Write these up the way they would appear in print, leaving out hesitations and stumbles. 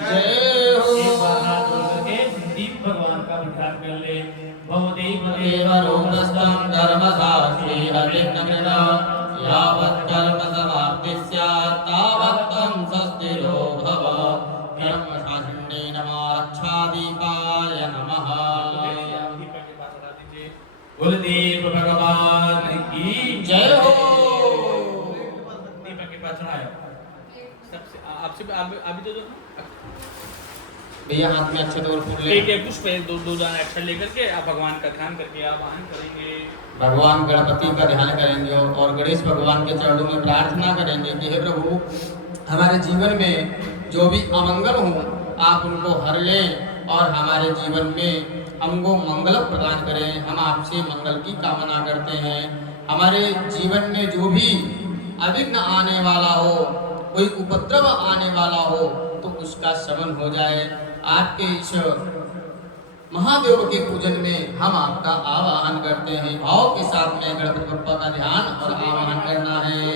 जय हो। एक बार हाथ जोड़ करके दीप भगवान का विचार कर ले। भवदेव देव रूपस्थं धर्मसाक्षी अभिन्नकृता यावत् कर्म समाप्ति स्यात् तावत् तं स्वस्तिरो भव। ब्रह्मशासिन्ये नमः रक्षादीपाय नमः। कुलदीप भगवान की जय हो। दीपक के पास चढ़ाया सबसे आपसे अभी तो भैया हाथ में अच्छे तौर फूल ले। एक एक पुष्प दो दाना अक्षर लेकर के आप भगवान का ध्यान करके आवाहन करेंगे। भगवान गणपति का ध्यान करेंगे और गणेश भगवान के चरणों में प्रार्थना करेंगे कि हे प्रभु, हमारे जीवन में जो भी अमंगल हो आप उनको हर लें और हमारे जीवन में हमको मंगल प्रदान करें। हम आपसे मंगल की कामना करते हैं। हमारे जीवन में जो भी अविघ्न आने वाला हो, कोई उपद्रव आने वाला हो तो उसका शमन हो जाए। आपके इस महादेव के पूजन में हम आपका आवाहन करते हैं। भाव के साथ में गणपति बप्पा का ध्यान और आवाहन करना है।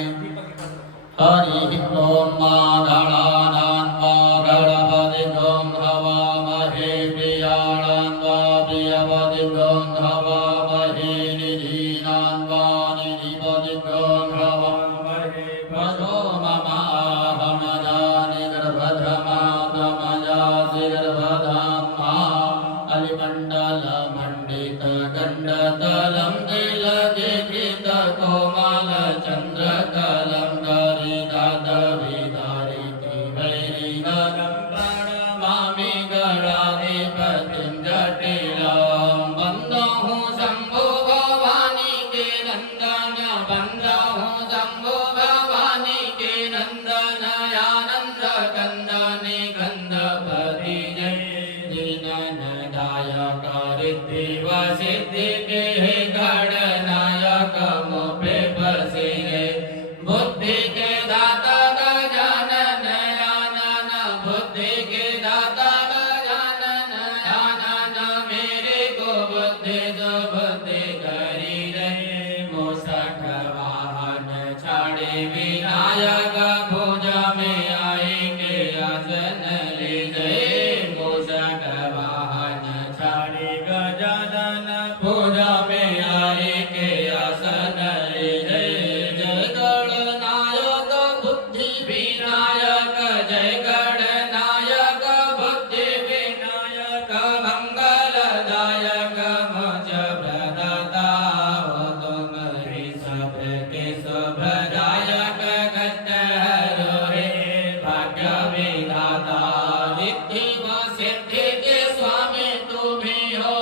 हरि ओम गणानान्वा गणपतिं हवामहे प्रियाणान्वा प्रियपतिं हवामहे निधीनान्वा निधिपतिं हवामहे वसो ममाहमदानि गर्भधमातमजासि गर्भधामा अलिमण्डलमण्डित गण्डतलं तिलकित कोमल चन्द्रकलं गरिदादविदारिति वैरिगं प्रणमामि गणाधिपतिं जटिलं। वन्दहु शम्भो भवानी के नन्दन, वन्दहु शम्भो भवानी के नन्दन, आनन्द कन्दने गन्धपति जय दीननायक रिद्धि वसिद्धि के गणनायक मोपे बसे बुद्धि के दाता गजानन आनन, बुद्धि के दाता गजानन आनन, मेरे को बुद्धि जो बुद्धि करी रहे। मूषक वाहन छाड़े विनायक पूजा में आए के आसन ले गए। मूषक वाहन छाड़े गजानन पूजा में आए के आसन ले गए। जय गणनायक बुद्धि विनायक, जय गणनायक बुद्धि विनायक, मंगलदायक मोक्ष प्रदाता हो तुम ही सबके शुभदायक, कष्ट हरो हे भाग्य विधाता। रिद्धि व सिद्धि के स्वामी तुम ही हो,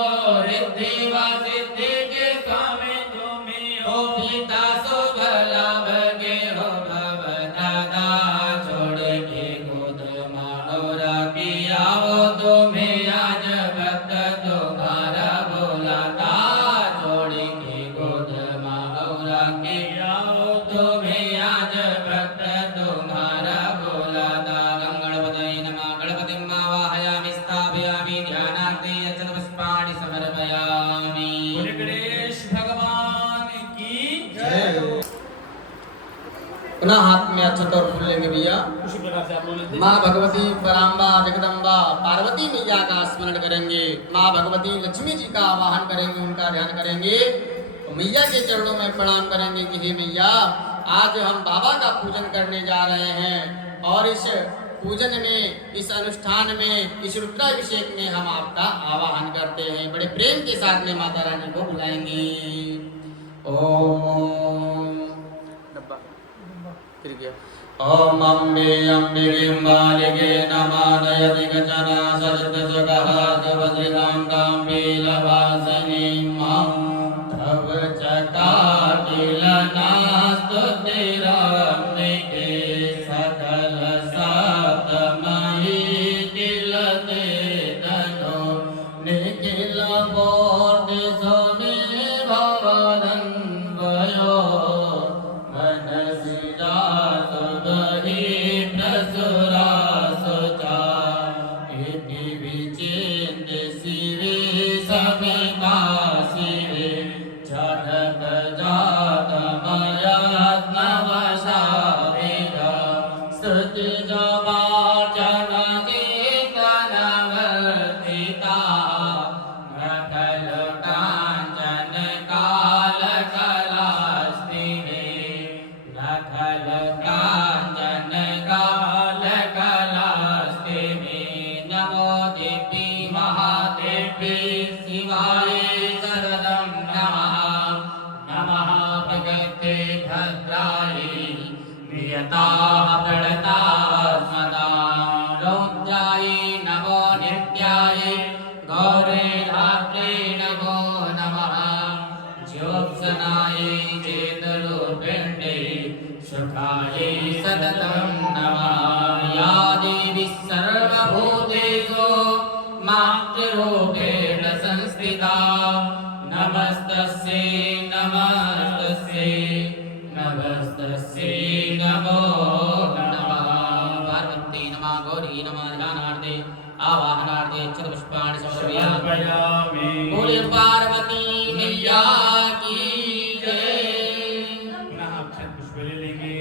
रिद्धि व सिद्धि के स्वामी तुम ही हो, पिता शुभ लाभ के हो भवदाता। छोड़ के गोद मानो रखिया हो तुम्हें आज भक्त तुम्हारा बोलाता। छोड़ के गोद मानो रखिया हो तुम्हें आज भक्त तुम्हारा बोलाता। गं गणपतये नमः। गणपतिं आवाहयामि स्थापयामि ध्यानार्थे अक्षत पुष्पाणि समर्पयामि। गणेश भगवान की जय हो। पुनः हाथ में अक्षत और फूल लेंगे भैया। उसी प्रकार से आप लोग लेते माँ भगवती पराम्बा जगदम्बा पार्वती मैया का स्मरण करेंगे। माँ भगवती लक्ष्मी जी का आवाहन करेंगे, उनका ध्यान करेंगे। तो मैया के चरणों में प्रणाम करेंगे कि हे मैया, आज हम बाबा का पूजन करने जा रहे हैं और इस पूजन में, इस अनुष्ठान में, इस रुद्राभिषेक में हम आपका आवाहन करते हैं। बड़े प्रेम के साथ में माता रानी को बुलाएंगे। ओम फिर गया। ओम अम्बे अम्बिके बालिके नमानयति गचना सरितसुखः जवज्रिगां काम्बीलवासिनी मां तव चकाकिलनास्तुतिरम्बिके सकल सातमयी किलते तनो निखिल बोर्दिशो निभवदन्वयो मनसि जासुबहि प्रसुरासुचा इति प्रणताः प्रणतास्मता रौद्राय नमो नित्याय गौरे धात्रे नमो नमः ज्योत्सनाय चेतरूपिण्ये सुखाय सततं नमः या देवी सर्वभूतेषु मातृरूपेण संस्थिता नमस्तस्यै नमस्तस्यै नमस्तस्यै नमो नमः पार्वती नमः गौरी नमः ध्यानार्थे आवाहनार्थे अक्षतपुष्पाणि समर्पयामि बोले पार्वती मैया की जय। पुनः अक्षत पुष्प ले लेंगे।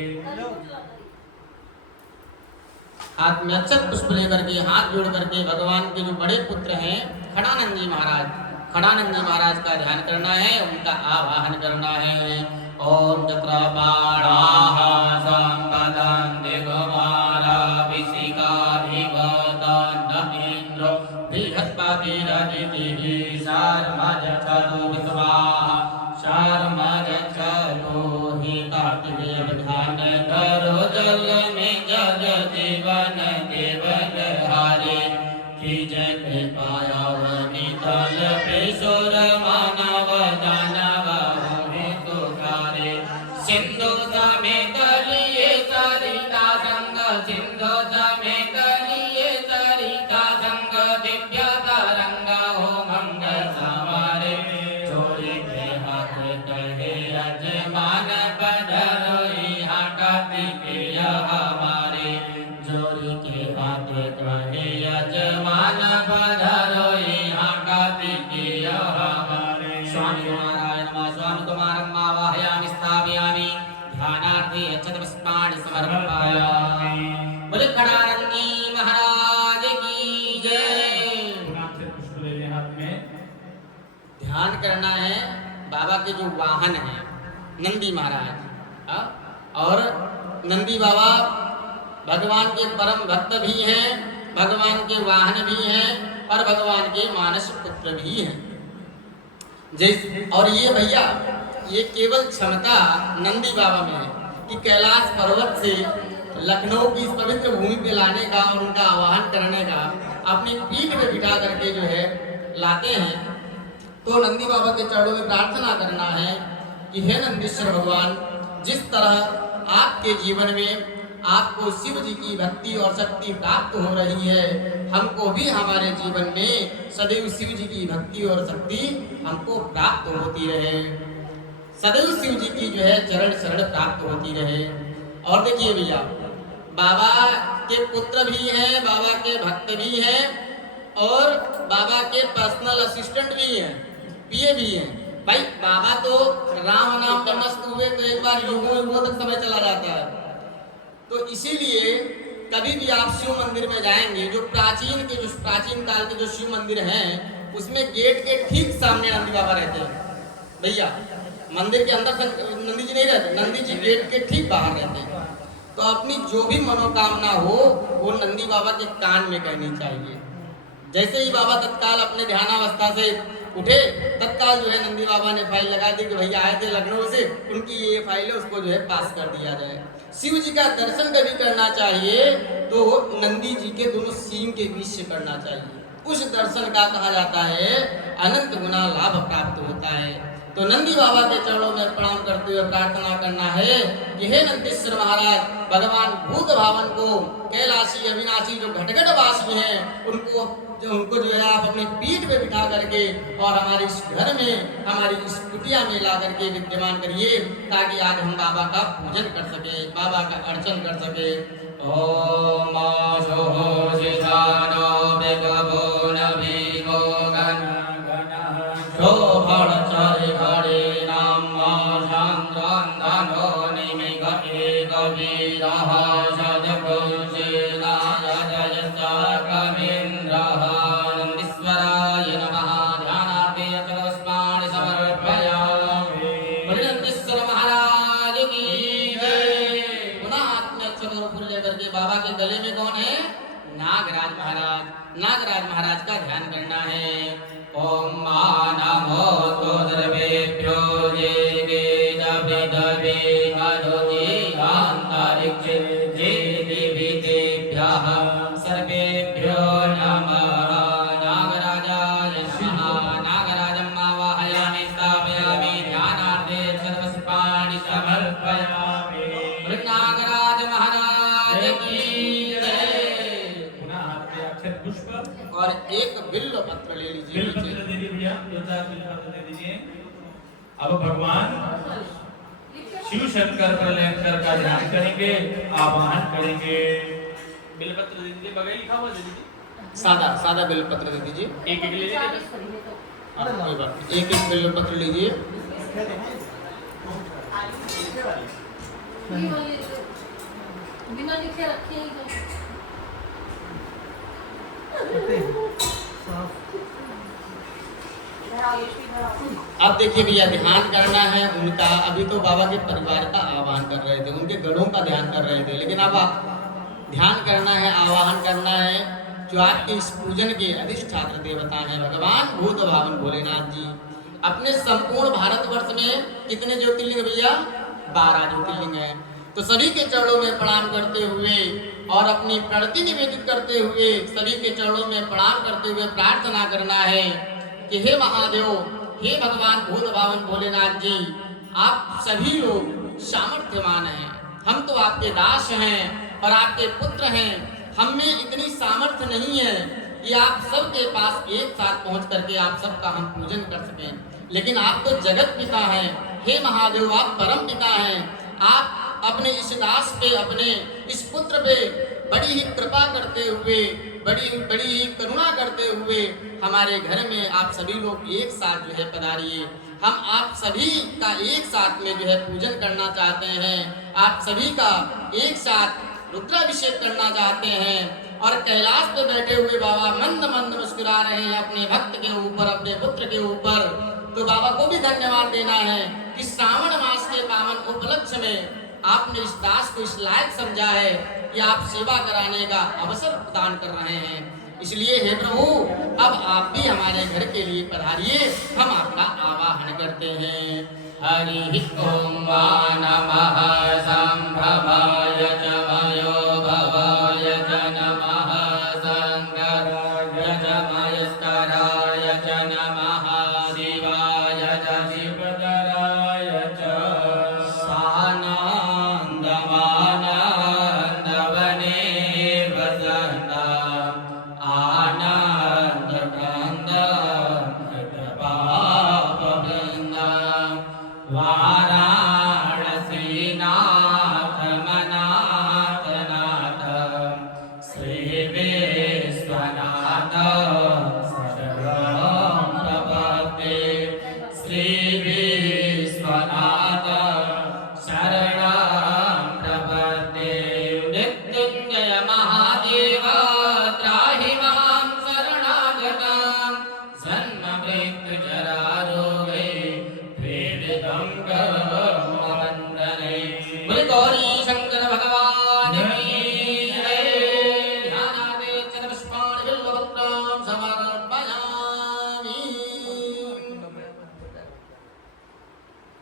हाथ में अक्षत पुष्प लेकर के हाथ जोड़ करके भगवान के जो बड़े पुत्र हैं खड़ानंद जी महाराज का ध्यान करना है, उनका आवाहन करना है। ओम तत्र बाणाः संपदन्ति कुमारा विशिखाधिपतन्न इन्द्रो बृहस्पतिरदितिः शार्मजच्छतु विश्वाः शार्मजच्छतु हि कार्तिकेय ध्यान करो जल में जग जीवन देवन हारे की जय कृपायावनि तल पेशोर मानव दानव होए तुकारे सिंधु समेत लिए सरिता संग सिंधु समेत लिए सरिता संग दिव्य तरंग हो मंगल सवारे चोरी के हाथ कहे यजमान पधरोई कार्तिकेय हमारे चोरी के हाथ कहे यजमान पधरोई कार्तिकेय हमारे। स्वामी कुमाराय नमः। स्वामी कुमारं आवाहयामि स्थापयामि ध्यानार्थे अक्षतपुष्पाणि समर्पयामि। बोले खड़ानंदी महाराज की जय। पुनः अक्षत पुष्प ले लें हाथ में। ध्यान करना है बाबा के जो वाहन हैं नंदी महाराज, और नंदी बाबा भगवान के परम भक्त भी हैं, भगवान के वाहन भी हैं और भगवान के मानस पुत्र भी हैं। और ये भैया ये केवल क्षमता नंदी बाबा में है कि कैलाश पर्वत से लखनऊ की इस पवित्र भूमि पे लाने का और उनका आवाहन करने का अपनी पीठ पे बिठा करके जो है लाते हैं। तो नंदी बाबा के चरणों में प्रार्थना करना है कि हे नंदीश्वर भगवान, जिस तरह आपके जीवन में आपको शिव जी की भक्ति और शक्ति प्राप्त हो रही है, हमको भी हमारे जीवन में सदैव शिव जी की भक्ति और शक्ति हमको प्राप्त होती रहे, सदैव शिव जी की जो है चरण शरण प्राप्त होती रहे। और देखिए भैया, बाबा के पुत्र भी हैं, बाबा के भक्त भी हैं और बाबा के पर्सनल असिस्टेंट भी हैं, पीए भी हैं। भाई बाबा तो राम नाम का मस्त हुए तो एक बार युगों तक समय चला जाता है। तो इसीलिए कभी भी आप शिव मंदिर में जाएंगे, जो प्राचीन काल के जो शिव मंदिर हैं उसमें गेट के ठीक सामने नंदी बाबा रहते हैं। भैया मंदिर के अंदर नंदी जी नहीं रहते, नंदी जी गेट के ठीक बाहर रहते हैं। तो अपनी जो भी मनोकामना हो वो नंदी बाबा के कान में कहनी चाहिए। जैसे ही बाबा तत्काल अपने ध्यानावस्था से उठे, तत्काल जो है नंदी बाबा ने फाइल लगा दी कि भैया आए थे लखनऊ से, उनकी ये फाइल है, उसको जो है पास कर दिया जाए। शिव जी का दर्शन कभी करना चाहिए तो नंदी जी के दोनों सींग के बीच से करना चाहिए। उस दर्शन का कहा जाता है अनंत गुना लाभ प्राप्त होता है। तो नंदी बाबा के चरणों में प्रणाम करते हुए प्रार्थना करना है कि हे नंदीश्वर महाराज, भगवान भूत भावन को कैलाशी अविनाशी जो घटघट वासी हैं उनको जो है आप अपनी पीठ पे बिठा करके और हमारे इस घर में, हमारी इस कुटिया में ला करके विद्यमान करिए, ताकि आज हम बाबा का पूजन कर सके, बाबा का अर्चन कर सके। ओम बाबा के गले में कौन है? नागराज महाराज। नागराज महाराज का ध्यान करना है। ओम नमो तुद्रवेभ्यो ये वेद वेदवे अनुजी अंतरिक्षे अक्षत पुष्प और एक बिल्व पत्र ले लीजिए। बिल पत्र दे दीजिए भैया, 2-4 बिल पत्र दे दीजिए। अब भगवान शिव शंकर प्रलयंकर का ध्यान करेंगे, आवाहन करेंगे। बिल पत्र दे दीजिए, बगैर लिखा हुआ दे दीजिए। सादा सादा बिल्व पत्र दे दीजिए। एक एक ले लीजिए। कोई बात नहीं, एक एक बिल्व पत्र लीजिए। बिना लिखे रखे ही अब देखिए भैया, ध्यान करना है उनका। अभी तो बाबा के परिवार का आह्वान कर रहे थे, उनके गणों का ध्यान कर रहे थे, लेकिन अब आप ध्यान करना है, आवाहन करना है जो आपके इस पूजन के अधिष्ठात्र देवता हैं भगवान भूत भावन भोलेनाथ जी। अपने संपूर्ण भारतवर्ष में कितने ज्योतिर्लिंग भैया? 12 ज्योतिर्लिंग हैं। तो सभी के चरणों में प्रणाम करते हुए और अपनी प्रणति निवेदित करते हुए सभी के चरणों में प्रणाम करते हुए प्रार्थना करना है कि हे महादेव, हे भगवान भूत भावन भोलेनाथ जी, आप सभी लोग सामर्थ्यवान हैं। हम तो आपके दास हैं और आपके पुत्र हैं। हम में इतनी सामर्थ्य नहीं है कि आप सबके पास एक साथ पहुंच करके आप सबका हम पूजन कर सकें, लेकिन आप तो जगत पिता हैं। हे महादेव, आप परम पिता हैं। आप अपने इस दास पे, अपने इस पुत्र पे बड़ी ही कृपा करते हुए, बड़ी ही करुणा करते हुए हमारे घर में आप सभी लोग एक साथ जो है पधारिए। हम आप सभी का एक साथ में जो है पूजन करना चाहते हैं। आप सभी का एक साथ रुद्राभिषेक करना चाहते हैं। और कैलाश पे बैठे हुए बाबा मंद मंद मुस्कुरा रहे हैं अपने भक्त के ऊपर, अपने पुत्र के ऊपर। तो बाबा को भी धन्यवाद देना है कि श्रावण मास के पावन उपलक्ष्य में आपने इस दास को इस लायक समझा है कि आप सेवा कराने का अवसर प्रदान कर रहे हैं। इसलिए हे प्रभु, अब आप भी हमारे घर के लिए पधारिए, हम आपका आवाहन करते हैं। हरि ओम नमः संभवाय च मयो भवाय च नमः शंकराय च मयस्कराय च नमः शिवाय च शिवधराय च विश्वनाथ